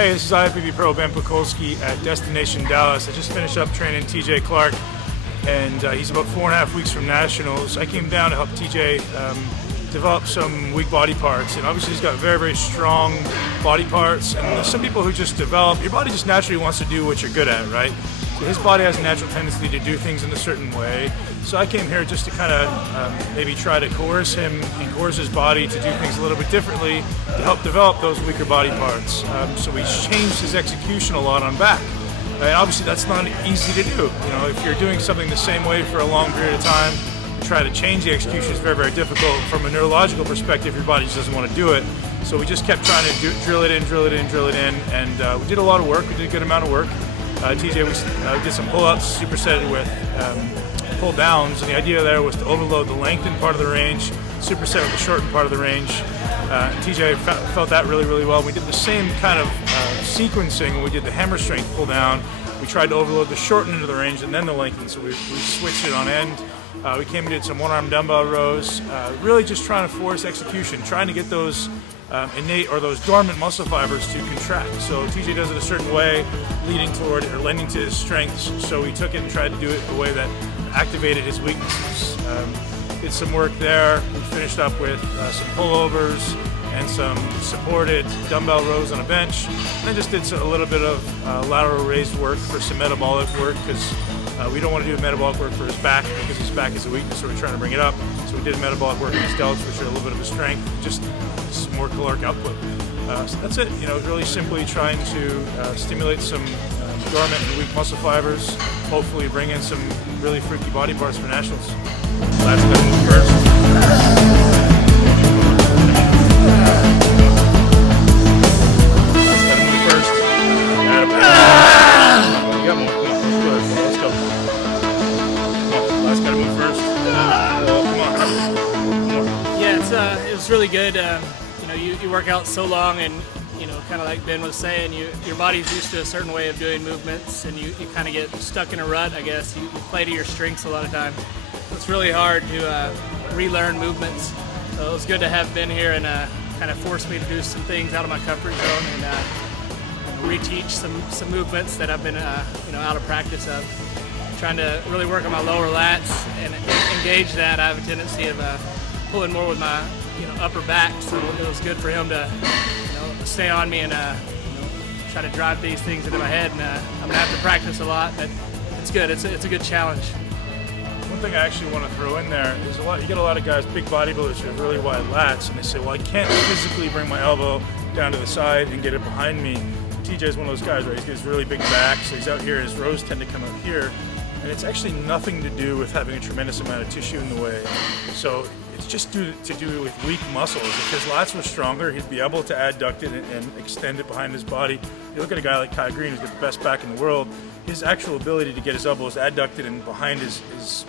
Hey, this is IFBB Pro Ben Pakulski at Destination Dallas. I just finished up training TJ Clark, and he's about 4.5 weeks from Nationals. I came down to help TJ develop some weak body parts, and obviously he's got very, very strong body parts, and there's some people who just develop, your body just naturally wants to do what you're good at, right? So his body has a natural tendency to do things in a certain way. So I came here just to kind of maybe try to coerce him and coerce his body to do things a little bit differently to help develop those weaker body parts. So we changed his execution a lot on back. And obviously that's not easy to do. You know, if you're doing something the same way for a long period of time, try to change the execution is very, very difficult. From a neurological perspective, your body just doesn't want to do it. So we just kept trying to drill it in, and we did a lot of work. We did a good amount of work. TJ, we did some pull-ups, supersetted with pull downs, and the idea there was to overload the lengthened part of the range, superset with the shortened part of the range. TJ felt that really, really well. We did the same kind of sequencing when we did the hammer strength pull down. We tried to overload the shortened end of the range and then the lengthened, so we switched it on end. We came and did some one-arm dumbbell rows, really just trying to force execution, trying to get those innate or those dormant muscle fibers to contract. So TJ does it a certain way, leading toward or lending to his strengths. So we took it and tried to do it the way that activated his weaknesses. Did some work there. We finished up with some pullovers and some supported dumbbell rows on a bench. And then just did a little bit of lateral raised work for some metabolic work, because we don't want to do metabolic work for his back because his back is a weakness, so we're trying to bring it up. So we did metabolic work in his delts, which are a little bit of a strength, just some more caloric output. So that's it. You know, really simply trying to stimulate some dormant and weak muscle fibers, hopefully bring in some really freaky body parts for Nationals. Last guy move first. Last guy to move first. You got more. Let's go. Come on. Last guy to move first. Come on. Yeah, it was really good. You know, you work out so long, and you know, kind of like Ben was saying, your body's used to a certain way of doing movements, and you kind of get stuck in a rut, I guess. You play to your strengths a lot of time. It's really hard to relearn movements. So it was good to have Ben here and kind of force me to do some things out of my comfort zone and reteach some movements that I've been you know, out of practice of. Trying to really work on my lower lats and engage that. I have a tendency of pulling more with my upper back, so it was good for him to stay on me and try to drive these things into my head. And I'm gonna have to practice a lot, but it's good. It's a good challenge. One thing I actually want to throw in there is you get a lot of guys, big bodybuilders who have really wide lats, and they say, well, I can't physically bring my elbow down to the side and get it behind me. TJ is one of those guys, right? He's got his really big back, so he's out here, his rows tend to come out here, and it's actually nothing to do with having a tremendous amount of tissue in the way. So it's just to do with weak muscles. If his lats were stronger, he'd be able to adduct it and extend it behind his body. You look at a guy like Kai Green, who's got the best back in the world, his actual ability to get his elbows adducted and behind his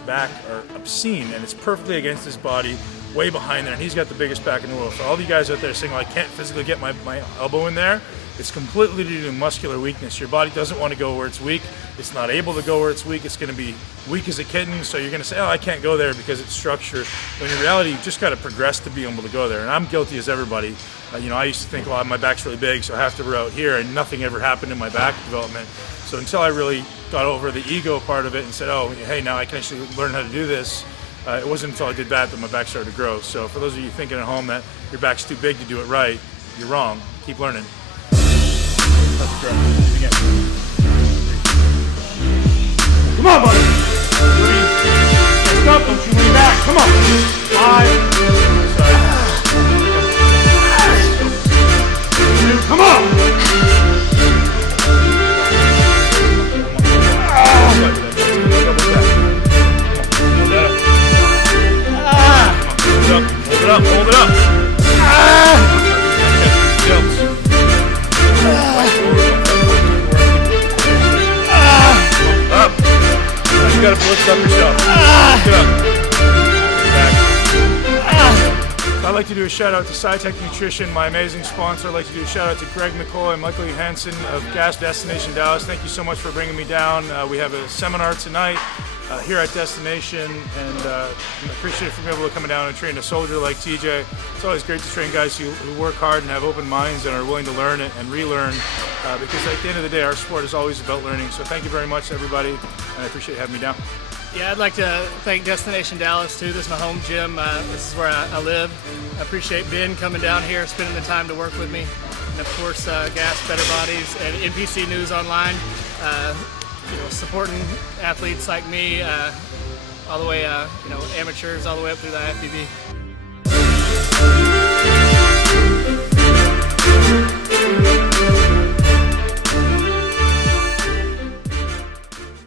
back are obscene, and it's perfectly against his body, way behind there, and he's got the biggest back in the world. So all you guys out there saying, well, I can't physically get my elbow in there, it's completely due to muscular weakness. Your body doesn't want to go where it's weak. It's not able to go where it's weak. It's going to be weak as a kitten, so you're going to say, oh, I can't go there because it's structure. When in reality, you've just got to progress to be able to go there. And I'm guilty as everybody. You know, I used to think, well, my back's really big, so I have to route here, and nothing ever happened in my back development. So until I really got over the ego part of it and said, oh, hey, now I can actually learn how to do this, it wasn't until I did that my back started to grow. So for those of you thinking at home that your back's too big to do it right, you're wrong. Keep learning. Come on, buddy. 3. Next up, don't you lean back. Come on. 5. Come on. Hold it up. You gotta lift up yourself. Lift it up. Back. I'd like to do a shout out to SciTech Nutrition, my amazing sponsor. I'd like to do a shout out to Greg McCoy and Michael Johansson of Gas Destination Dallas. Thank you so much for bringing me down. We have a seminar tonight here at Destination, and I'm appreciative for being able to come down and train a soldier like TJ. It's always great to train guys who work hard and have open minds and are willing to learn it and relearn, because at the end of the day, our sport is always about learning. So thank you very much, everybody, and I appreciate having me down. Yeah, I'd like to thank Destination Dallas too. This is my home gym. This is where I live. I appreciate Ben coming down here, spending the time to work with me, and of course, Gas, Better Bodies, and NPC News Online. Supporting athletes like me, all the way, amateurs, all the way up through the IFBB.